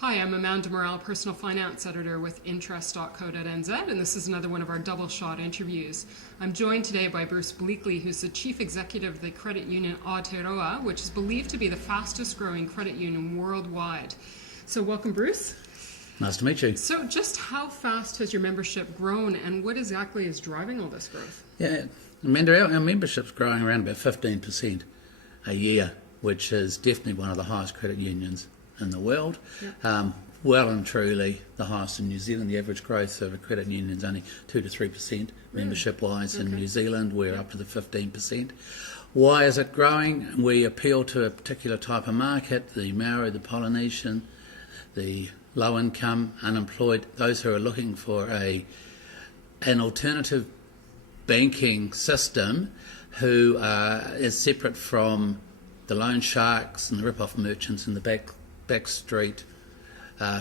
Hi, I'm Amanda Morrall, Personal Finance Editor with Interest.co.nz, and this is another one of our double shot interviews. I'm joined today by Bruce Bleakley, who's the Chief Executive of the Credit Union Aotearoa, which is believed to be the fastest growing credit union worldwide. So welcome, Bruce. Nice to meet you. So just how fast has your membership grown, and what exactly is driving all this growth? Yeah, Amanda, our membership's growing around about 15% a year, which is definitely one of the highest credit unions in the world. Yep. Well and truly the highest in New Zealand. The average growth of a credit union is only 2 to 3% membership-wise. In New Zealand, we're up to the 15%. Why is it growing? We appeal to a particular type of market, the Maori, the Polynesian, the low-income, unemployed, those who are looking for an alternative banking system who is separate from the loan sharks and the rip-off merchants and the backstreet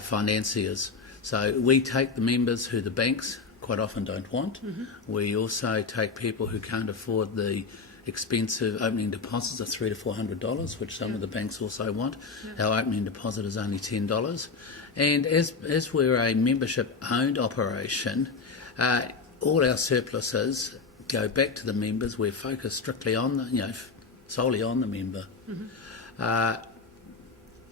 financiers. So we take the members who the banks quite often don't want. Mm-hmm. We also take people who can't afford the expensive opening deposits of $300 to $400, which some of the banks also want. Our opening deposit is only $10. And as we're a membership-owned operation, all our surpluses go back to the members. We're focused strictly on solely on the member. Mm-hmm.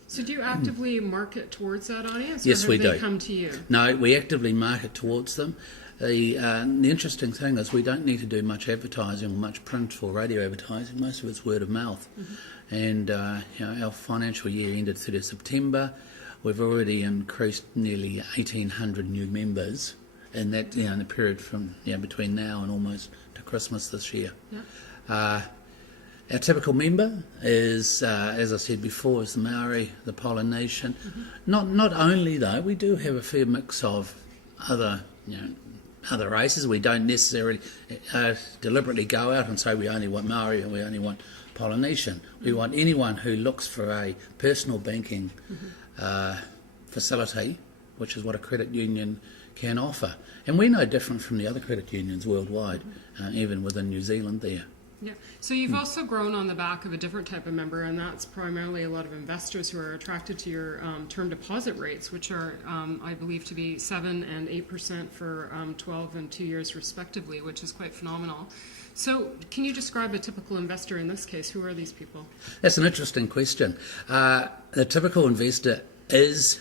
So do you actively market towards that audience? Yes, or we have they do. Come to you? No, we actively market towards them. The interesting thing is we don't need to do much advertising or much print or radio advertising. Most of it's word of mouth. Mm-hmm. And our financial year ended 30th September. We've already increased nearly 1,800 new members in that in the period from between now and almost to Christmas this year. Yeah. Our typical member is, as I said before, is the Maori, the Polynesian. Mm-hmm. Not only though, we do have a fair mix of other races. We don't necessarily deliberately go out and say we only want Maori and we only want Polynesian. We want anyone who looks for a personal banking facility, which is what a credit union can offer. And we're no different from the other credit unions worldwide, even within New Zealand there. Yeah. So you've also grown on the back of a different type of member, and that's primarily a lot of investors who are attracted to your term deposit rates, which are, I believe, to be 7% and 8% for 12 and 2 years respectively, which is quite phenomenal. So can you describe a typical investor in this case? Who are these people? That's an interesting question. The typical investor there's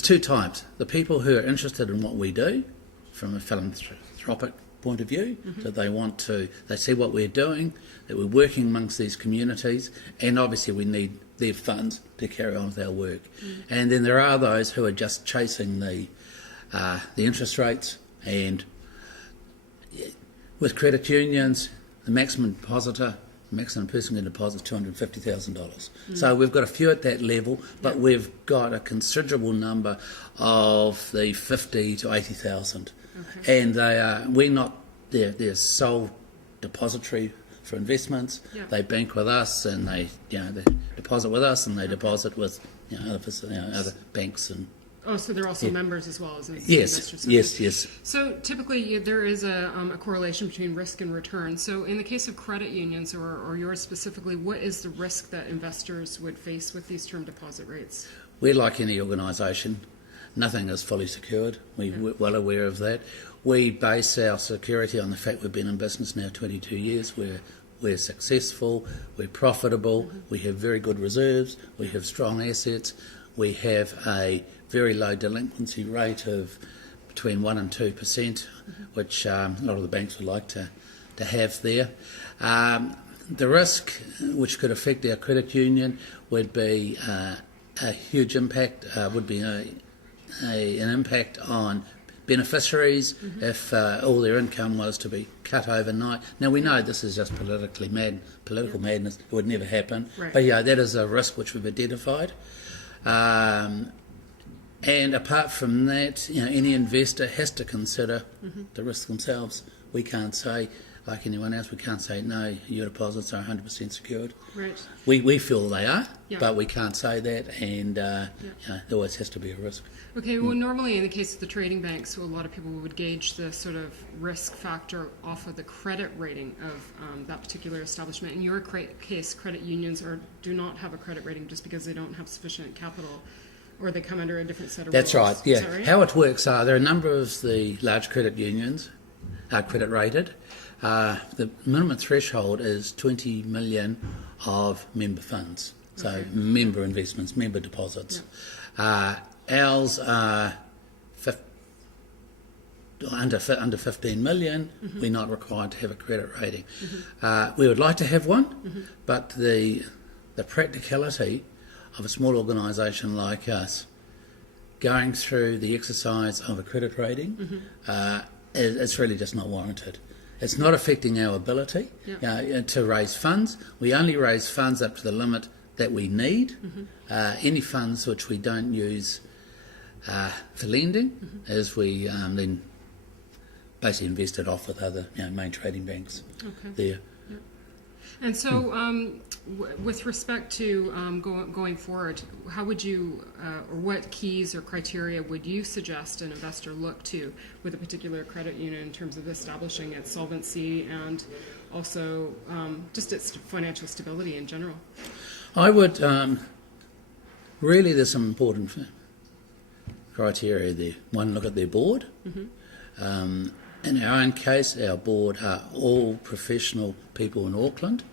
two types. The people who are interested in what we do from a philanthropic point of view, that they see what we're doing, that we're working amongst these communities, and obviously we need their funds to carry on with our work. And then there are those who are just chasing the interest rates, and with credit unions, the maximum person can deposit $250,000. So we've got a few at that level, but we've got a considerable number of the 50 to 80,000. Okay. And we're not their sole depository for investments. Yeah. They bank with us, and they deposit with us, and they deposit with other banks and. Oh, so they're also members as well as investors. Yes. So typically there is a correlation between risk and return. So in the case of credit unions or yours specifically, what is the risk that investors would face with these term deposit rates? We're like any organisation. Nothing is fully secured. We're well aware of that. We base our security on the fact we've been in business now 22 years. We're successful, we're profitable, we have very good reserves, we have strong assets, we have a very low delinquency rate of between 1% and 2%, which a lot of the banks would like to have there. The risk which could affect our credit union would be a huge impact, would be an impact on beneficiaries if all their income was to be cut overnight. Now we know this is just political madness. It would never happen. Right. But that is a risk which we've identified. And apart from that, any investor has to consider the risk themselves. We can't say, like anyone else, we can't say, no, your deposits are 100% secured. Right. We feel they are, but we can't say that, and there always has to be a risk. Okay, well, normally in the case of the trading banks, so a lot of people would gauge the sort of risk factor off of the credit rating of that particular establishment. In your case, credit unions do not have a credit rating just because they don't have sufficient capital or they come under a different set of That's rules. right, yeah. Is that right? How it works are there are a number of the large credit unions are credit rated. The minimum threshold is 20 million of member funds, so member investments, member deposits. Ours are under 15 million. We're not required to have a credit rating. We would like to have one, but the practicality of a small organisation like us going through the exercise of a credit rating, it's really just not warranted. It's not affecting our ability to raise funds. We only raise funds up to the limit that we need. Any funds which we don't use for lending, as we then basically invest it off with other main trading banks there. And so, with respect to going forward, how would you, or what keys or criteria would you suggest an investor look to with a particular credit union in terms of establishing its solvency and also just its financial stability in general? I would really, there's some important criteria there. One, look at their board. In our own case, our board are all professional people in Auckland.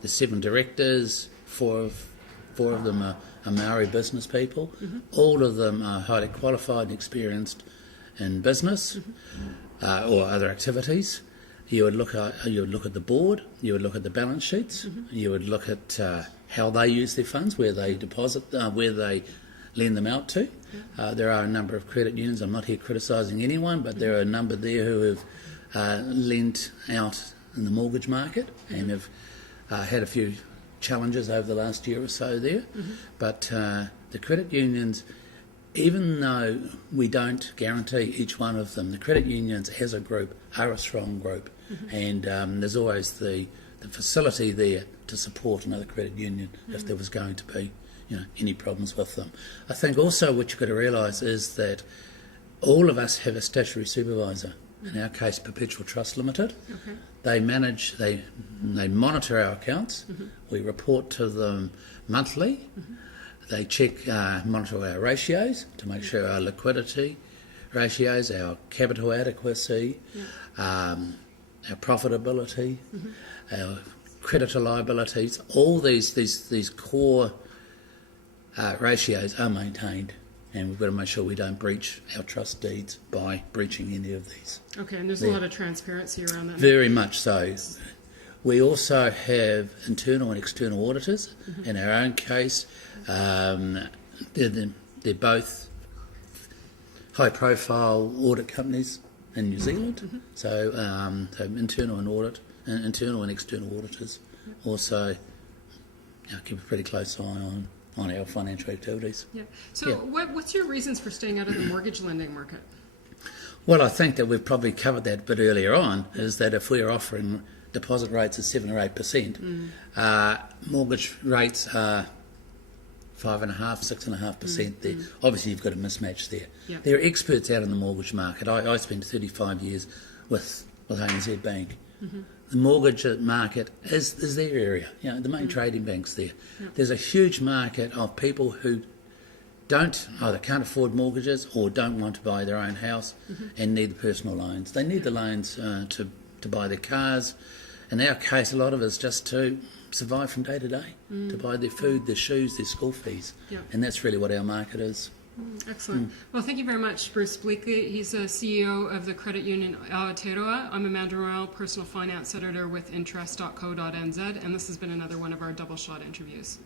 The 7 directors, four of them are Maori business people. All of them are highly qualified and experienced in business or other activities. You would look at the board. You would look at the balance sheets. You would look at how they use their funds, where they deposit, where they lend them out to. There are a number of credit unions. I'm not here criticising anyone, but there are a number there who have lent out in the mortgage market and have had a few challenges over the last year or so there. But the credit unions, even though we don't guarantee each one of them, the credit unions as a group are a strong group, and there's always the facility there to support another credit union if there was going to be any problems with them. I think also what you've got to realise is that all of us have a statutory supervisor. In our case, Perpetual Trust Limited. They manage, they monitor our accounts. We report to them monthly. They check, monitor our ratios to make sure our liquidity ratios, our capital adequacy, our profitability, our creditor liabilities, all these core ratios are maintained, and we've got to make sure we don't breach our trust deeds by breaching any of these. Okay, and there's a lot of transparency around that. Very much so. We also have internal and external auditors. In our own case, they're both high-profile audit companies in New Zealand. So, internal and external auditors also keep a pretty close eye on our financial activities. So what's your reasons for staying out of the mortgage lending market? Well, I think that we've probably covered that a bit earlier on, is that if we're offering deposit rates of 7 or 8%, mortgage rates are 5.5%, 6.5%. Obviously, you've got a mismatch there. There are experts out in the mortgage market. I spent 35 years with ANZ Bank. The mortgage market is their area, the main trading banks there. There's a huge market of people who either can't afford mortgages or don't want to buy their own house and need the personal loans. They need the loans to buy their cars. In our case, a lot of it's just to survive from day to day, to buy their food, their shoes, their school fees. And that's really what our market is. Excellent. Well, thank you very much, Bruce Bleakley. He's a CEO of the Credit Union Aotearoa. I'm Amanda Morrall, Personal Finance Editor with Interest.co.nz, and this has been another one of our Double Shot interviews.